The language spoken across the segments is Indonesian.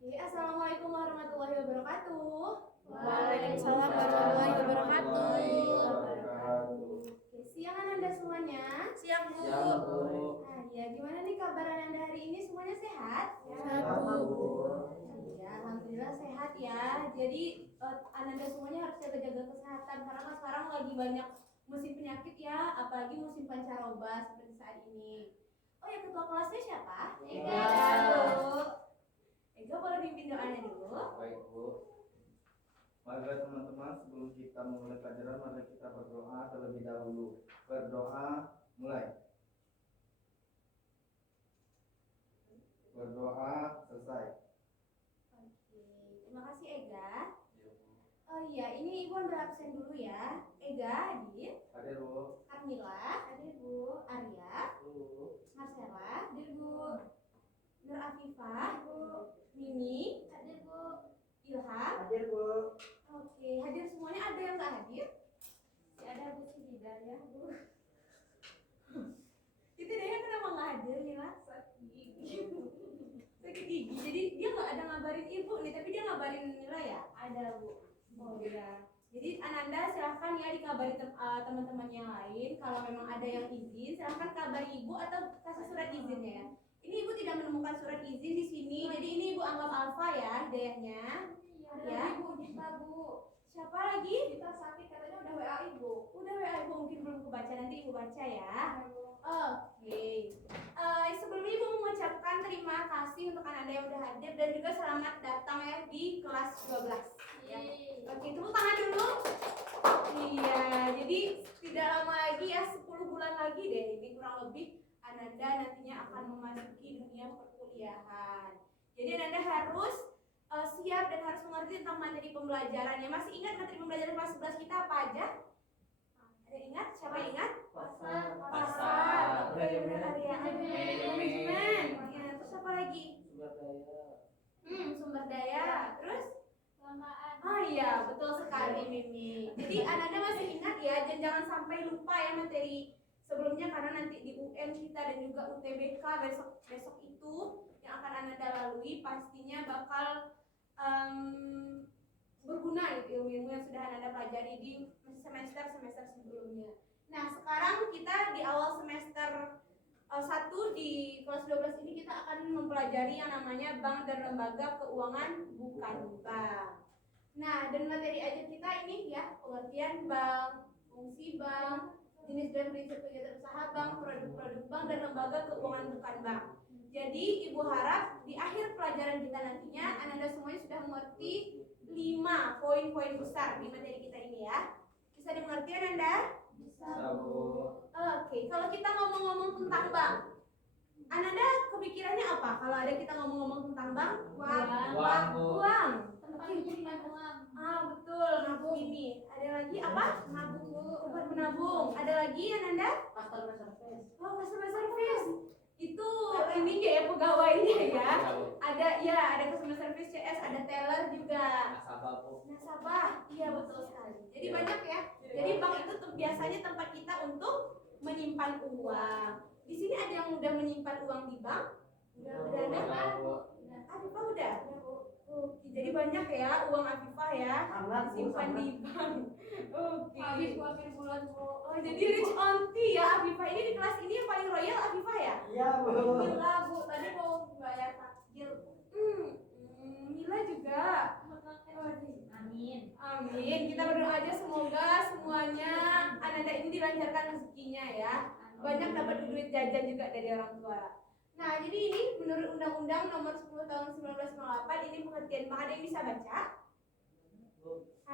Oke, Assalamualaikum warahmatullahi wabarakatuh. Waalaikumsalam warahmatullahi wabarakatuh. Oke, siang Ananda semuanya. Siang, Bu. Nah, ya gimana nih kabar Ananda hari ini? Semuanya sehat? Sehat, Bu. Ya, alhamdulillah sehat ya. Jadi Ananda semuanya harus jaga-jaga kesehatan karena kan sekarang lagi banyak musim penyakit ya, apalagi musim pancaroba seperti saat ini. Oh ya, ketua kelasnya siapa? Ega. Bu. Ega boleh pimpin doanya dulu. Baik, Bu. Mari teman-teman, sebelum kita memulai pelajaran, mari kita berdoa terlebih dahulu. Berdoa, mulai. Berdoa, selesai. Oke, terima kasih Ega. Oh iya, ini Ibu ambil absen dulu ya. Ega, Adit, Hadir, Bu. Armila, hadir Bu, Arya, Bu. Marcella, hadir Bu, Nur Afifah, Bu, Mimi, hadir Bu, Ilham, Hadir, Bu. oke, hadir semuanya. Ada yang nggak hadir? Ada Bu Sidida ya Bu. Itu dia kenapa nggak hadir Mila? Sakit gigi. Sakit gigi. Jadi dia nggak ada ngabarin Ibu nih, tapi dia ngabarin Mila ya. Ada Bu. Oh iya. Jadi Ananda silahkan ya dikabari teman-teman yang lain. Kalau memang ada yang izin, silahkan kabari Ibu atau kasih surat izinnya ya. Ini Ibu tidak menemukan surat izin di sini, jadi ini Ibu anggap alfa ya hidayahnya. Ya. Ibu kita Bu. Siapa lagi? Kita sakit katanya udah WA Ibu. Udah WA Ibu mungkin belum kebaca, nanti Ibu baca ya. Oke. Sebelumnya Ibu mengucapkan terima kasih untuk Ananda yang udah hadir dan juga selamat datang ya di kelas 12. Ya. Oke, tepuk tangan dulu. Iya, jadi tidak lama lagi ya, 10 bulan lagi deh, ini kurang lebih Ananda nantinya akan memasuki dunia perkuliahan. Jadi Ananda harus siap dan harus mengerti tentang materi pembelajarannya. Masih ingat materi pembelajaran kelas 11 kita apa aja? Ada ingat? Siapa yang ingat? Pasar. Manajemen. Ya, terus apa lagi? Sumber daya. Terus? Oh iya, betul sekali Mimi. Jadi Ananda masih ingat ya, dan jangan sampai lupa ya materi sebelumnya karena nanti di UN kita dan juga UTBK besok itu yang akan Ananda lalui pastinya bakal berguna gitu ilmu-ilmu yang sudah Ananda pelajari di semester sebelumnya. Nah, sekarang kita di awal semester 1 di kelas 12 ini kita akan mempelajari yang namanya bank dan lembaga keuangan bukan bank. Nah, dan materi ajar kita ini ya, pengertian bank, fungsi bank, jenis dan prinsip kegiatan usaha bank, produk-produk bank, dan lembaga keuangan bukan bank. Jadi, Ibu harap di akhir pelajaran kita nantinya, Ananda semuanya sudah mengerti 5 poin-poin besar di materi kita ini ya. Bisa dimengerti Ananda? Bisa, Bu. Oke, kalau kita ngomong-ngomong tentang bank, Ananda kepikirannya apa? Kalau ada kita ngomong-ngomong tentang bank? Uang, Bu. Uang. Tempat menyimpan uang. Betul, nabung ini. Ada lagi apa? Nabung, tempat menabung. Ada lagi Ananda? Customer service. Oh, customer service. Itu ini ya pegawainya ya. Ada customer service CS, ada teller juga. Nasabah, Bu. Nasabah. Iya, betul sekali. Jadi banyak ya. Jadi bank itu biasanya tempat kita untuk menyimpan uang. Di sini ada yang udah menyimpan uang di bank? Udah ada? Afifah udah? Oke, jadi banyak ya uang Afifah ya disimpan di bank. Oke. Habis akhir bulan, Bu. Oh, jadi rich auntie ya Afifah ini di kelas ini yang paling royal Afifah ya? Iya, Bu. Gila, Bu. Tadi mau bayar takjil. Mila juga. Amin. Amin. Kita berdoa aja semoga semuanya Ananda ini dilancarkan rezekinya ya. Banyak dapat duit jajan juga dari orang tua. Nah, jadi ini menurut Undang-Undang Nomor 10 Tahun 1998 ini pengertian bank. Ada yang bisa baca?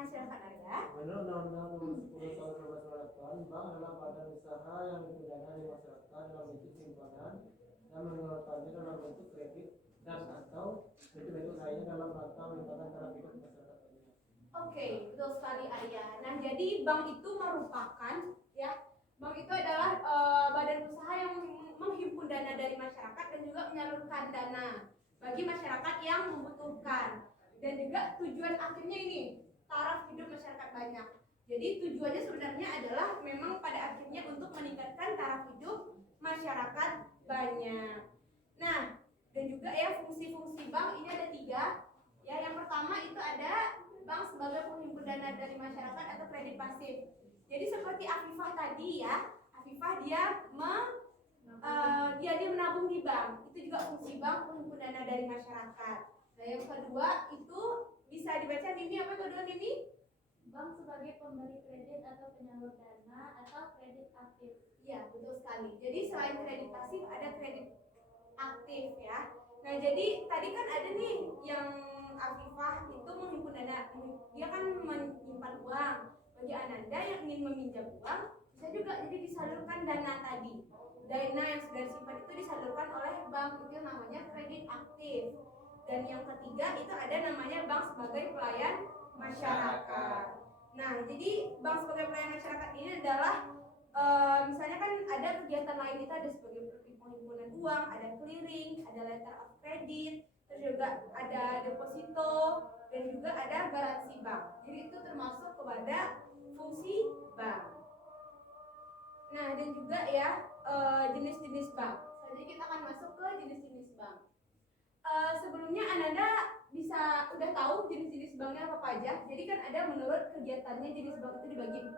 Silakan Arya. Menurut Undang-Undang Nomor 10 Tahun 1998, bank adalah badan usaha yang dipidana di masyarakat dalam bentuk simpanan dan mengeluarkannya dalam bentuk kredit dan atau bentuk-bentuk lainnya dalam rangka meningkatkan taraf hidup masyarakat. Oke, betul sekali Arya. Nah, jadi bank itu merupakan ya, bank itu adalah badan usaha yang menghimpun dana dari masyarakat dan juga menyalurkan dana bagi masyarakat yang membutuhkan. Dan juga tujuan akhirnya ini taraf hidup masyarakat banyak. Jadi tujuannya sebenarnya adalah memang pada akhirnya untuk meningkatkan taraf hidup masyarakat banyak. Nah, dan juga ya fungsi-fungsi bank ini ada 3. kredit pasif. Jadi seperti Afifah tadi ya, Afifah dia menabung di bank. Itu juga fungsi bank menghimpun dana dari masyarakat. Nah, yang kedua itu bisa dibaca Mimi, apa kedua Mimi? Bank sebagai pemberi kredit atau penyalur dana atau kredit aktif. Iya, betul sekali. Jadi selain kredit pasif ada kredit aktif ya. Nah, jadi tadi kan ada nih yang Afifah itu menghimpun dana, dia kan menyimpan uang. Bagi Ananda yang ingin meminjam uang, bisa juga jadi disalurkan dana tadi. Dana yang sudah disimpan itu disalurkan oleh bank, itu namanya kredit aktif. Dan yang ketiga itu ada namanya bank sebagai pelayan masyarakat. Nah, jadi bank sebagai pelayan masyarakat ini adalah misalnya kan ada kegiatan lain itu ada sebagai penghimpunan uang, ada clearing, ada letter of credit, terus juga ada deposito dan juga ada garansi bank. Jadi itu termasuk kepada fungsi bank. Nah, dan juga ya jenis-jenis bank. Jadi kita akan masuk ke jenis-jenis bank. Sebelumnya Ananda udah tahu jenis-jenis banknya apa aja. Jadi kan ada menurut kegiatannya jenis bank itu dibagi 4.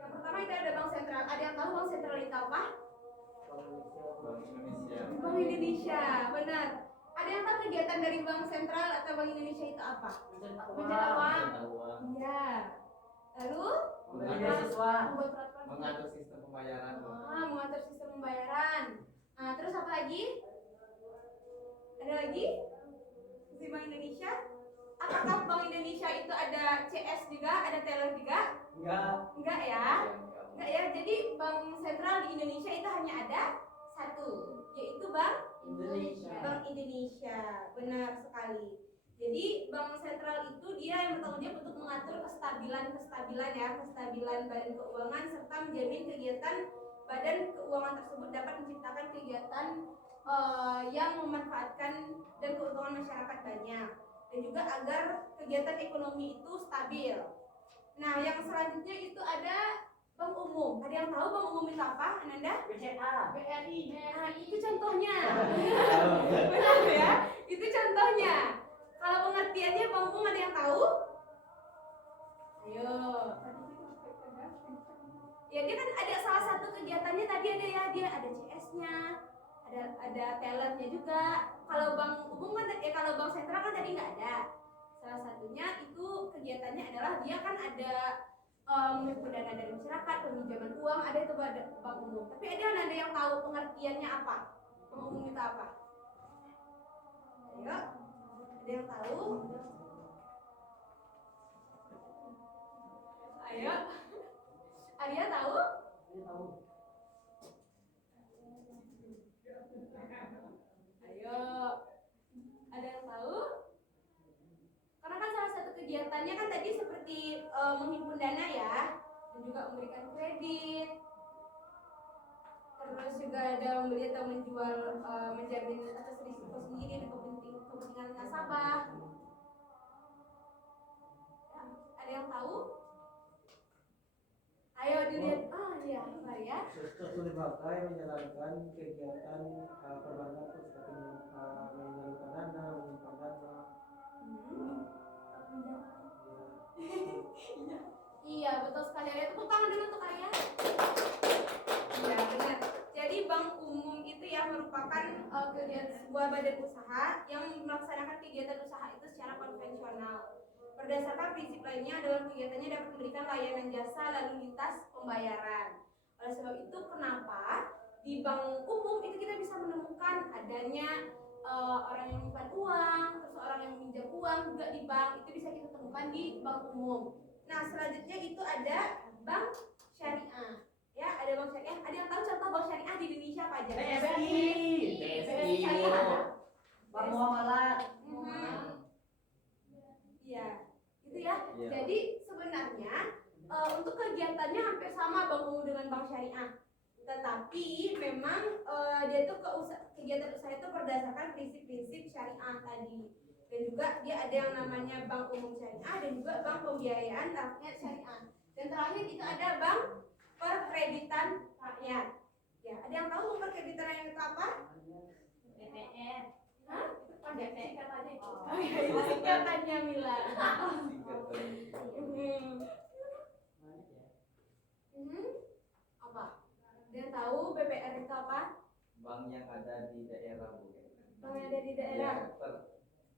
Yang pertama itu ada bank sentral. Ada yang tahu bank sentral itu apa? Bank Indonesia, benar. Ada yang tahu kegiatan dari bank sentral atau bank Indonesia itu apa? Mencetak uang. Iya. Lalu mengatur sistem pembayaran. Mengatur sistem pembayaran. Nah, terus apa lagi? Ada lagi? Di Bank Indonesia? Apakah Bank Indonesia itu ada CS juga, ada teller juga? Enggak ya. Enggak ya. Jadi bank sentral di Indonesia itu hanya ada satu, yaitu Bank Indonesia. Bank Indonesia. Benar sekali. Jadi bank sentral itu dia yang bertanggung jawab untuk mengatur kestabilan badan keuangan serta menjamin kegiatan badan keuangan tersebut dapat menciptakan kegiatan yang memanfaatkan dan keuntungan masyarakat banyak, dan juga agar kegiatan ekonomi itu stabil. Nah, yang selanjutnya itu ada bank umum. Ada yang tahu bank umum itu apa, Ananda? BRI. Nah, itu contohnya. Benar ya? Itu contohnya. Kalau pengertiannya bank umum ada yang tahu? Ayo. Ya, dia kan ada salah satu kegiatannya tadi ada ya, dia ada CS-nya, ada tellernya juga. Kalau bank umum kan kalau bank sentral kan tadi nggak ada. Salah satunya itu kegiatannya adalah dia kan ada menghimpun dana dari masyarakat, peminjaman uang, ada itu bank umum. Tapi ada yang tahu pengertiannya apa? Bank umum itu apa? Ayo, ada yang tahu? Ayo, Arya tahu? Ayo, ada yang tahu? Karena kan salah satu kegiatannya kan tadi seperti menghimpun dana ya, dan juga memberikan kredit, terus juga ada membeli atau menjual, menjamin atas risiko sendiri dan kepentingan nasabah. Ya, ada yang tahu? Ayo dilihat. Iya, Maria. Suatu lembaga yang menjalankan kegiatan perbankan seperti menyalurkan dana, menyimpan dana. Iya, betul sekali. Arya, tepuk tangan dulu untuk Arya. Iya, benar. Jadi bank umum itu ya merupakan sebuah badan usaha yang melaksanakan kegiatan usaha itu secara konvensional. Berdasarkan prinsip lainnya dalam kegiatannya dapat memberikan layanan jasa lalu lintas pembayaran. Oleh sebab itu kenapa di bank umum itu kita bisa menemukan adanya orang yang menyimpan uang, terus orang yang meminjam uang juga di bank, itu bisa kita temukan di bank umum. Nah, selanjutnya itu ada bank syariah. Ya, ada bank syariah. Ada yang tahu contoh bank syariah di Indonesia apa aja? BSI syariah ada? Bank Muamalat. Iya, gitu ya. Iya. Jadi sebenarnya untuk kegiatannya hampir sama bank umum dengan bank syariah. Tetapi memang dia tuh kegiatan usaha itu berdasarkan prinsip-prinsip syariah tadi. Dan juga dia ada yang namanya bank umum syariah dan juga bank pembiayaan rakyat syariah. Dan terakhir itu ada bank perkreditan rakyat. Ya, ada yang tahu bank perkreditan rakyat itu apa? BPR. Hah? BPR singkatannya itu. Oh iya, itu singkatannya Mila.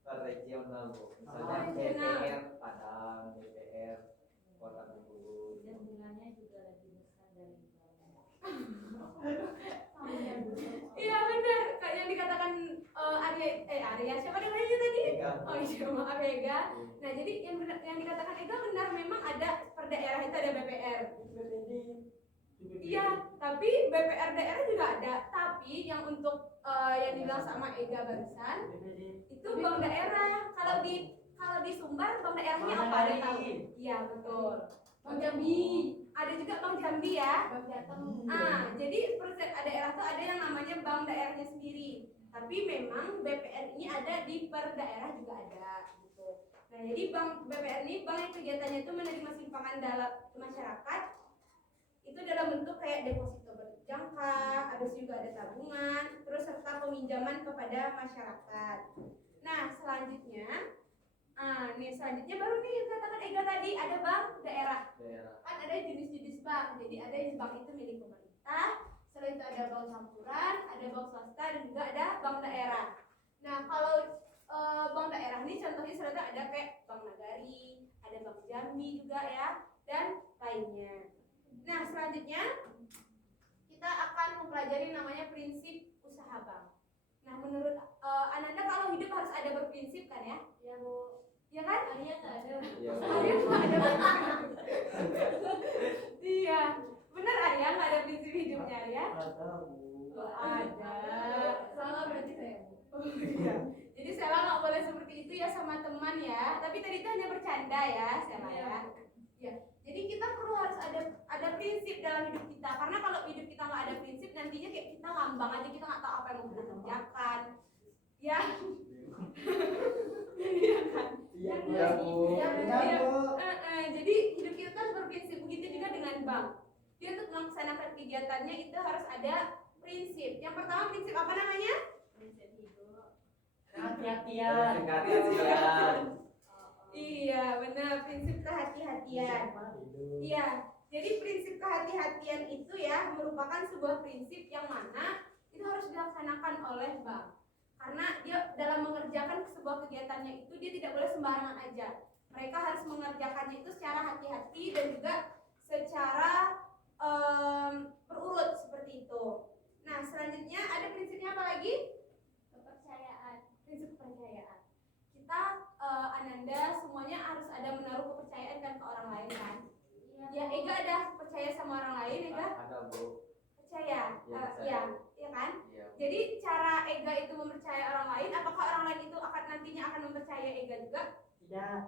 per regional Bu. Misalnya regional. DPR Padang, DPR Kota Bengkulu. Dan bunganya juga lebih besar dari Iya benar, kayak yang dikatakan Arya siapa namanya tadi? Ega. Oh iya maaf Ega. Nah jadi yang dikatakan Ega benar, memang ada per daerah itu ada BPR. Iya, tapi BPR daerah juga ada. Tapi yang untuk yang dibilang sama Ega barusan itu bank daerah. Kalau di Sumbar bank daerahnya apa, ada tahu? Iya betul. Bank Jambi. Ada juga Bank Jambi ya. Bank Jateng. Jadi daerah tuh ada yang namanya bank daerahnya sendiri. Tapi memang BPR ini ada di per daerah juga ada gitu. Nah, jadi bank BPR ini bank yang kegiatannya itu menerima simpangan dalam masyarakat. Itu dalam bentuk kayak deposito berjangka, habis juga ada tabungan, terus serta peminjaman kepada masyarakat. Nah, selanjutnya selanjutnya baru nih yang katakan Ega tadi, ada bank daerah. Kan ada jenis-jenis bank. Jadi ada yang bank itu milik pemerintah, selain itu ada bank campuran, ada bank swasta, dan juga ada bank daerah. Nah, kalau bank daerah ini contohnya selain itu ada kayak Bank Nagari, ada Bank Jambi juga ya, dan lainnya. Nah, selanjutnya kita akan mempelajari namanya prinsip usaha bank. Nah, menurut Ananda kalau hidup harus ada berprinsip kan ya? Ya Bu. Ya kan? Arya nggak ada. Arya nggak ada prinsip. Iya, benar Arya nggak ada prinsip hidupnya Arya? Ada Bu. Oh, ada. Salah berarti saya Bu. Oh, iya. Jadi Sela nggak boleh seperti itu ya sama teman ya. Tapi tadi itu hanya bercanda ya Sela ya. Ya. Jadi kita perlu harus ada prinsip dalam hidup kita. Karena kalau hidup kita nggak ada prinsip, nantinya kayak kita ngambang aja, kita nggak tahu apa yang mau kita kerjakan. Ya. Iya kan? Iya Bu. Iya. Jadi hidup kita harus berprinsip. Begitu juga dengan bank. Dia untuk melaksanakan kegiatannya itu harus ada prinsip. Yang pertama prinsip apa namanya? Prinsip hidup. Hati-hatian. Iya benar, prinsip kehati-hatian. Iya. Jadi prinsip kehati-hatian itu ya merupakan sebuah prinsip yang mana itu harus dilaksanakan oleh bank. Karena dia dalam mengerjakan sebuah kegiatannya itu dia tidak boleh sembarangan aja. Mereka harus mengerjakannya itu secara hati-hati dan juga secara berurut seperti itu. Nah, selanjutnya ada prinsipnya apa lagi? Kepercayaan. Prinsip kepercayaan. Kita Ananda semuanya harus ada menaruh kepercayaan kan ke orang lain kan? Ya, Ega ada percaya sama orang lain, Ega? Ada Bu. Percaya. Iya kan? Iya. Jadi cara Ega itu mempercayai orang lain, apakah orang lain itu nantinya akan mempercayai Ega juga? Tidak.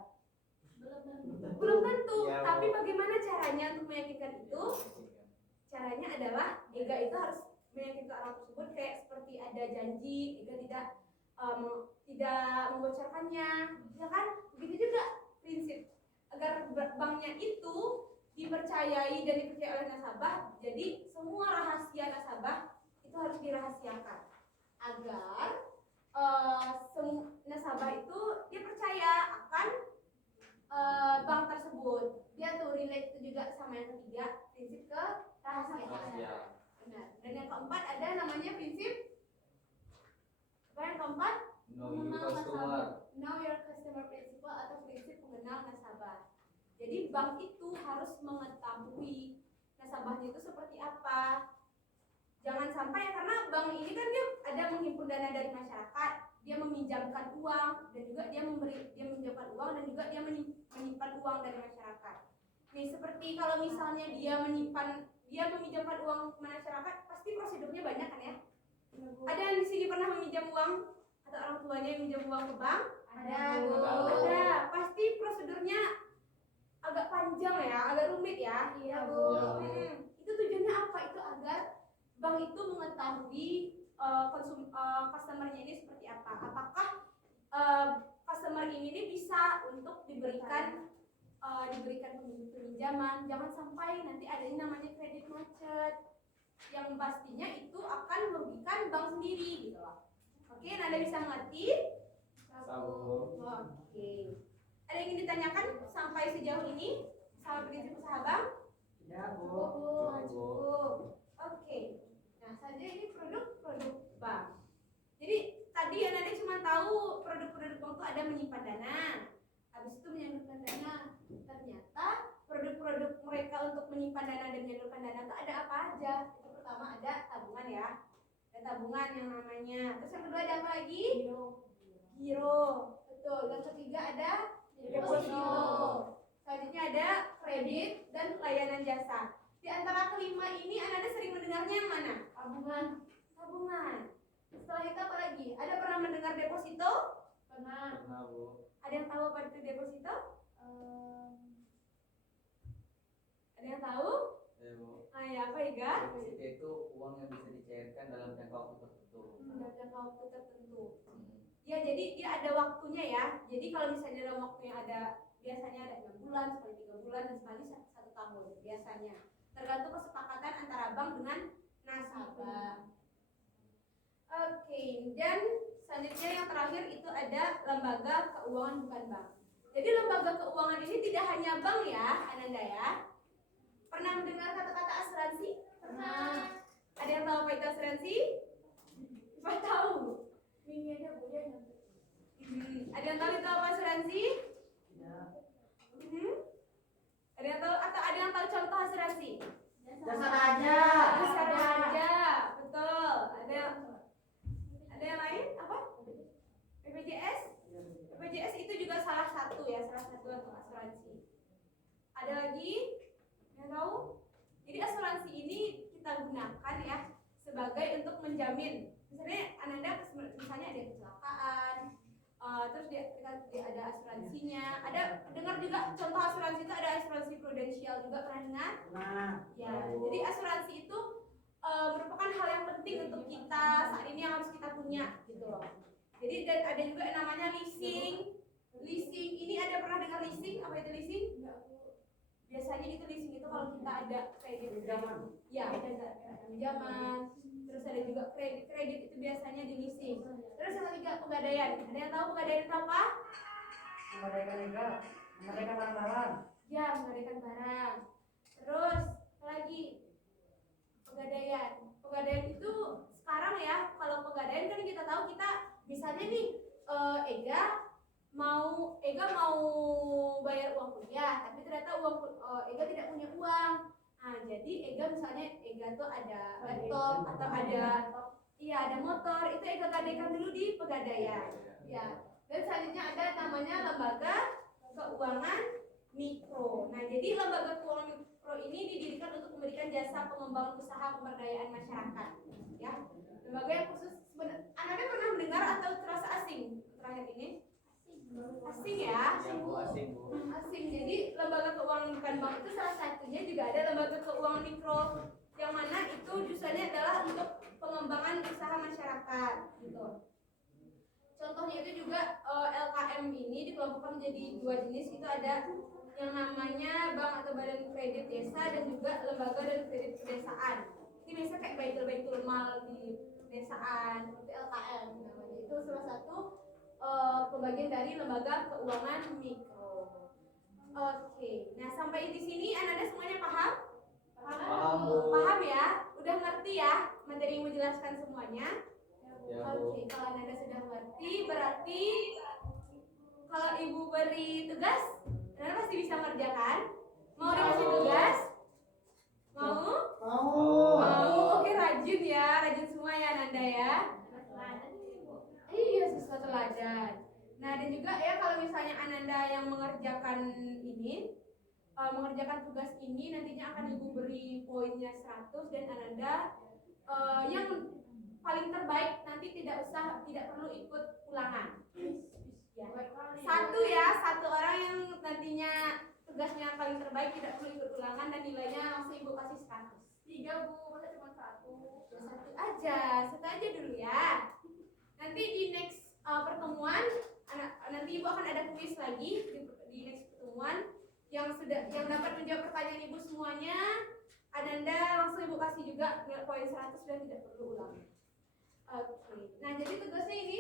Belum tentu. Iya, Bu. Tapi bagaimana caranya untuk meyakinkan itu? Caranya adalah Ega itu harus meyakinkan orang tersebut kayak seperti ada janji, Ega tidak membocorkannya, ya kan? Begitu juga prinsip agar banknya itu dipercayai dan dipercayai oleh nasabah. Jadi semua rahasia nasabah itu harus dirahasiakan agar nasabah itu dia percaya akan bank tersebut. Dia tuh relate itu juga sama yang ketiga, prinsip kerahasiaan. Benar. Dan yang keempat ada namanya prinsip apa yang keempat? Know your customer. Principle atau prinsip mengenal nasabah. Jadi bank itu harus mengetahui nasabahnya itu seperti apa. Jangan sampai karena bank ini kan dia ada menghimpun dana dari masyarakat, dia meminjamkan uang dan juga dia meminjamkan uang dan juga dia menyimpan uang dari masyarakat. Nih seperti kalau misalnya dia meminjamkan uang ke masyarakat, pasti prosedurnya banyak kan ya? Ada yang di sini pernah meminjam uang atau orang tuanya yang minjam uang ke bank? Ada. Pasti prosedurnya agak panjang ya, agak rumit ya. Iya, Bu. Itu tujuannya apa? Itu agar bank itu mengetahui customer-nya ini seperti apa. Apakah customer ini bisa untuk diberikan peminjaman. Jangan sampai nanti ada yang namanya kredit macet yang pastinya itu akan merugikan bank sendiri gitu loh. Oke, Nanda bisa ngerti? Oke. Ada yang ingin ditanyakan sampai sejauh ini sama prinsip usaha bank? Tidak Bu. Cukup. Oke. Nah, saja ini produk bank. Jadi tadi ya Nanda cuma tahu tahu produk-produk bank itu ada menyimpan dana, habis itu menyalurkan dana. Ternyata produk-produk mereka untuk menyimpan dana dan menyalurkan dana itu ada apa aja? Itu pertama ada tabungan ya, ada tabungan yang namanya. Terus yang kedua ada apa lagi? Giro, betul. Dan ketiga ada deposito. Selanjutnya ada kredit dan layanan jasa. Di antara kelima ini Anda sering mendengarnya yang mana? Tabungan. Tabungan. Setelah itu apa lagi? Ada pernah mendengar deposito? Pernah. Pernah, Bu. Ada yang tahu apa itu deposito? Ada yang tahu? Ya, Bu. Ya apa Ega? Deposito itu uang yang bisa dicairkan dalam jangka waktu tertentu. Dalam jangka waktu tertentu. Ya, jadi dia ada waktunya ya. Jadi kalau misalnya dalam waktu yang ada, biasanya ada 6 bulan, sekali 3 bulan, dan sekali 1 tahun biasanya. Tergantung kesepakatan antara bank dengan nasabah. Oke, dan selanjutnya yang terakhir itu ada lembaga keuangan bukan bank. Jadi lembaga keuangan ini tidak hanya bank ya, Ananda ya. Pernah mendengar kata-kata asuransi? Pernah. Ada yang tahu apa itu asuransi? Siapa tahu? Ini ada Bu ya. Ada yang tahu itu apa asuransi? Ada yang tahu atau ada yang tahu contoh asuransi? Jasa raja. Jasa raja, betul. Ada yang lain? Apa? BPJS? BPJS itu juga salah satu ya, salah satu untuk asuransi. Ada lagi yang tahu? Jadi asuransi ini kita gunakan ya sebagai untuk menjamin. Misalnya Ananda misalnya ada kecelakaan, terus dia ada asuransinya. Ada dengar juga contoh asuransi itu ada asuransi prudensial juga, pernah dengar? Ya, jadi asuransi itu merupakan hal yang penting untuk kita saat ini yang harus kita punya gitu loh. Jadi dan ada juga yang namanya leasing. Leasing ini ada pernah dengar leasing? Apa itu leasing? Biasanya itu leasing itu kalau kita ada kredit. Ya, ada pinjaman. Terus ada juga kredit itu biasanya di leasing. Terus yang ketiga pegadaian. Ada yang tahu pegadaian itu apa? Menggadaikan barang-barang. Ya, menggadaikan barang. Terus apa lagi? Pegadaian. Pegadaian itu sekarang ya, kalau pegadaian kan kita tahu kita misalnya nih Ega mau bayar uang kuliah, tapi ternyata Ega tidak punya uang. Nah, jadi Ega misalnya Ega tuh ada laptop atau ada motor, itu Ega gadaikan dulu di pegadaian. Ya. Dan selanjutnya ada namanya lembaga keuangan mikro. Nah, jadi lembaga keuangan mikro ini didirikan untuk memberikan jasa pengembangan usaha pemberdayaan masyarakat. Ya. Lembaga yang khusus Anda pernah mendengar atau terasa asing terakhir ini? Asing ya? Ya, Bu, asing, Bu. Asing. Jadi lembaga keuangan bukan bank itu salah satunya juga ada lembaga keuangan mikro yang mana itu jurusannya adalah untuk pengembangan usaha masyarakat gitu. Contohnya itu juga LKM ini dikelompokkan menjadi 2 jenis. Itu ada yang namanya bank atau badan kredit desa dan juga lembaga dan kredit pedesaan. Ini biasanya kayak baitul mal di pedesaan, itu LKM namanya. Itu salah satu pembagian dari lembaga keuangan mikro. Oke, nah sampai di sini Anda semuanya paham? Paham, Bu. Paham ya? Udah ngerti ya materi yang menjelaskan semuanya? Ya, Bu. Oke, kalau Anda sudah ngerti berarti kalau Ibu beri tugas, Anda pasti bisa mengerjakan. Mau dikasih tugas? Mau? Mau. Oke, rajin ya, rajin semua ya Nanda ya. Iya, siswa teladan. Nah, dan juga ya kalau misalnya Ananda yang mengerjakan ini, mengerjakan tugas ini nantinya akan Ibu beri poinnya 100 dan Ananda yang paling terbaik nanti tidak perlu ikut ulangan. Ya. Satu orang yang nantinya tugasnya paling terbaik tidak perlu ikut ulangan dan nilainya langsung Ibu kasih 100. 3 Bu, masa cuma 1? Satu aja dulu ya. Nanti di next pertemuan nanti Ibu akan ada kuis lagi di next pertemuan yang dapat menjawab pertanyaan Ibu semuanya. Ananda langsung Ibu kasih juga poin 100 dan tidak perlu ulang. Oke. Nah, jadi tugasnya ini.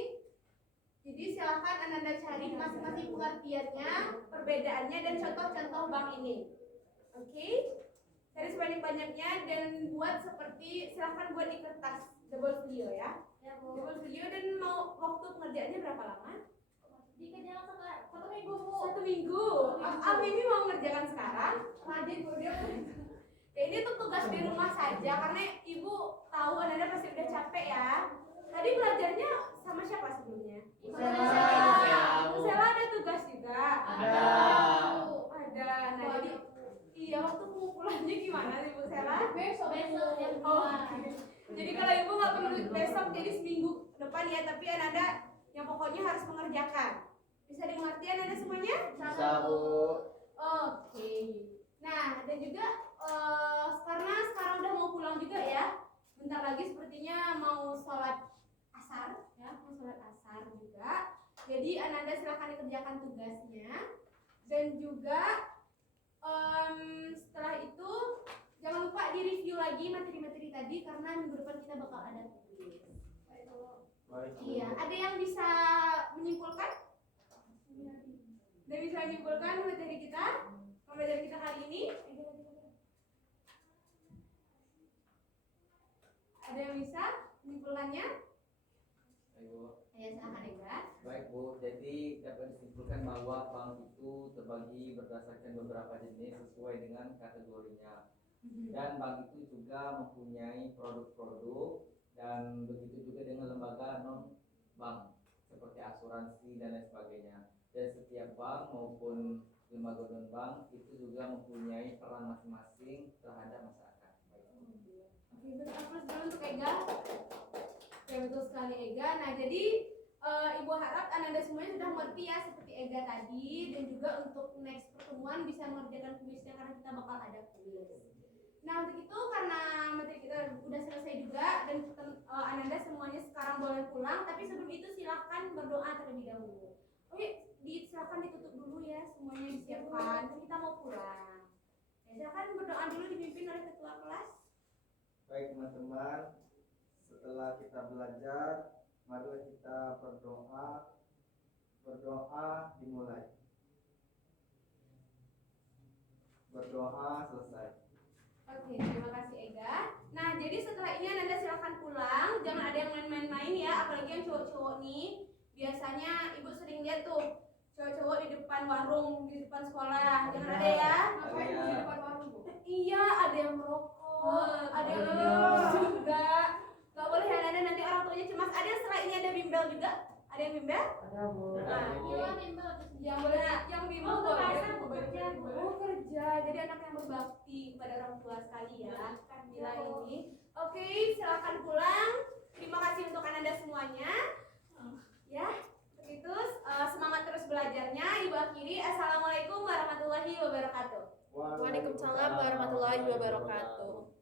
Jadi silakan Ananda cari masing-masing pengertiannya, perbedaannya dan contoh-contoh bank ini. Oke? Cari sebanyak-banyaknya dan silakan buat di kertas double folio ya. Ya, di Bu. studio. Dan mau waktu pengerjaannya berapa lama? Dikerjakan sekarang 1 minggu, Bu. 1 minggu. Mimi mau mengerjakan sekarang. Rajin Bu dia. Ya ini untuk tugas di rumah saja karena ibu tahu Ananda pasti udah capek ya. Tadi belajarnya sama siapa sebelumnya? Ibu Bu Sela ada tugas juga. Ada. Ada. Nah jadi iya waktu pengumpulannya gimana nih Bu Sela? Besok jam Oh, 2. jadi kalau ibu nggak perlu besok jadi seminggu depan ya, tapi Ananda yang pokoknya harus mengerjakan. Bisa dimengerti Ananda semuanya? Bisa, Bu. Oke. Nah dan juga karena sekarang udah mau pulang juga ya, bentar lagi sepertinya mau sholat asar ya, mau sholat asar juga. Jadi Ananda silahkan dikerjakan tugasnya dan juga setelah itu jangan lupa direview lagi materi-materi tadi karena minggu depan kita bakal ada kuis. Baik, Bu. Iya, ada yang bisa menyimpulkan? Ada bisa menyimpulkan materi kita? Pembelajaran kita kali ini? Ada yang bisa menyimpulkannya? Baik, Bu. Ayo silahkan Ega. Baik, Bu. Jadi dapat disimpulkan bahwa bank itu terbagi berdasarkan beberapa jenis sesuai dengan kategorinya. Dan bank itu juga mempunyai produk-produk dan begitu juga dengan lembaga non bank seperti asuransi dan lain sebagainya. Dan setiap bank maupun lembaga non bank itu juga mempunyai peran masing-masing terhadap masyarakat. Baik. Oke, berapa dulu untuk Ega? Ya betul sekali Ega. Nah jadi Ibu harap Ananda semuanya sudah mengerti ya seperti Ega tadi, dan juga untuk next pertemuan bisa mengerjakan kuisnya karena kita bakal ada kuis. Nah untuk itu karena materi kita udah selesai juga dan Ananda semuanya sekarang boleh pulang, tapi sebelum itu silahkan berdoa terlebih dahulu. Oke, silahkan ditutup dulu ya, semuanya disiapkan, kan kita mau pulang. Ya, silahkan berdoa dulu dipimpin oleh ketua kelas. Baik, teman-teman. Setelah kita belajar, mari kita berdoa. Berdoa dimulai. Berdoa selesai. Oke, terima kasih Ega. Nah, jadi setelah ini Ananda silahkan pulang. Jangan ada yang main-main ya, apalagi yang cowok-cowok nih. Biasanya ibu sering lihat tuh cowok-cowok di depan warung, di depan sekolah. Jangan ada ya. Ngapain Bu di depan warung, Bu? Iya, ada yang merokok, ada yang juga. Gak boleh ya Ananda, nanti orang tuanya cemas. Ada yang setelah ini ada bimbel juga? Ada yang bimbel? Ada, Bu. Nah, Iya, bimbel. yang boleh yang bimbel Oh, boleh kerja, Bu. oh kerja, jadi anak yang berbakti kepada orang tua sekali ya Bila ini. Oke, silakan pulang. Terima kasih untuk Ananda semuanya ya. Itu semangat terus belajarnya. Ibu akhiri, assalamualaikum warahmatullahi wabarakatuh. Waalaikumsalam warahmatullahi wabarakatuh.